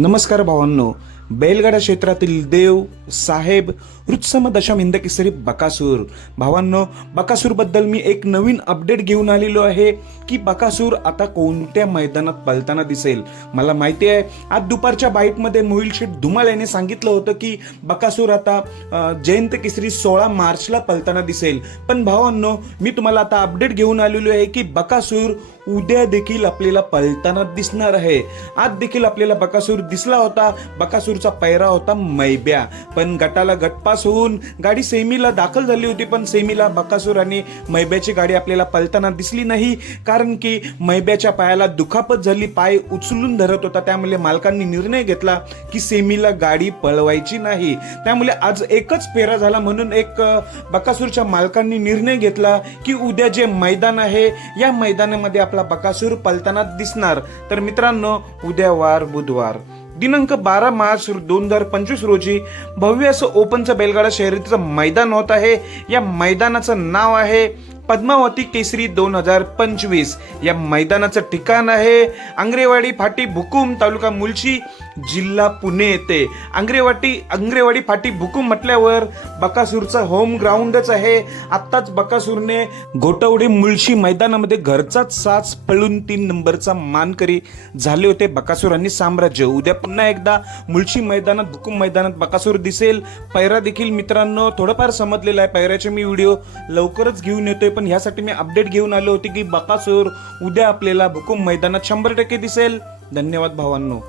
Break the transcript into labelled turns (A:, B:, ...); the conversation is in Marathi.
A: नमस्कार भावांनो. बैलगाडा क्षेत्रातील देव साहेब रुत्सम दशम हिंदकेसरी बकासूर. भावांनो बकासूरबद्दल मी एक नवीन अपडेट घेऊन आलेलो आहे की बकासूर आता कोणत्या मैदानात पलताना दिसेल? मला माहिती आहे आज दुपारच्या बाईटमध्ये मोहिल शेठ धुमाळ यांनी सांगितलं होतं की बकासूर आता जयंत केसरी सोळा मार्चला पलताना दिसेल. पण भावांनो मी तुम्हाला आता अपडेट घेऊन आलेलो आहे की बकासूर उद्या देखील आपल्याला पळताना दिसणार आहे. आज देखील आपल्याला बकासूर दिसला होता. बकासूरचा पैरा होता मैब्या. पण गटाला गटपास होऊन गाडी सेमीला दाखल झाली होती. पण सेमीला बकासूर आणि मैब्याची गाडी आपल्याला पळताना दिसली नाही. कारण की मैब्याच्या पायाला दुखापत झाली. पाय उचलून धरत होता. त्यामुळे मालकांनी निर्णय घेतला की सेमीला गाडी पळवायची नाही. त्यामुळे आज एकच फेरा झाला म्हणून एक बकासूरच्या मालकांनी निर्णय घेतला की उद्या जे मैदान आहे या मैदानामध्ये आपला बकासूर पलताना दिसणार. तर मित्रांनो उद्या वार बुधवार. दिनांक बारा मार्च दोन हजार पंचवीस रोजी भव्य असं ओपनचं बैलगाडा शर्यतीचं मैदान होत आहे. या मैदानाचं नाव आहे पद्मावती केसरी दोन हजार पंचवीस. या मैदानाचं ठिकाण आहे आंग्रेवाडी फाटी भुकुम तालुका मुलशी. जिल्हा पुणे येते. आंग्रेवाटी आंग्रेवाडी फाटी भुकूम म्हटल्यावर बकासूरचा होम ग्राउंडच आहे. आत्ताच बकासूरने घोटवडी मुळशी मैदानामध्ये घरचाच साच पळून तीन नंबरचा मानकरी झाले होते बकासूर साम्राज्य. उद्या पुन्हा एकदा मुळशी मैदानात भुकुम मैदानात बकासूर दिसेल. पैरा देखील मित्रांनो थोडंफार समजलेलं आहे. पैराचे मी व्हिडिओ लवकरच घेऊन येतोय पण ह्यासाठी मी अपडेट घेऊन आलो होते की बकासूर उद्या आपल्याला भुकूम मैदानात शंभर टक्के दिसेल. धन्यवाद भावांनो.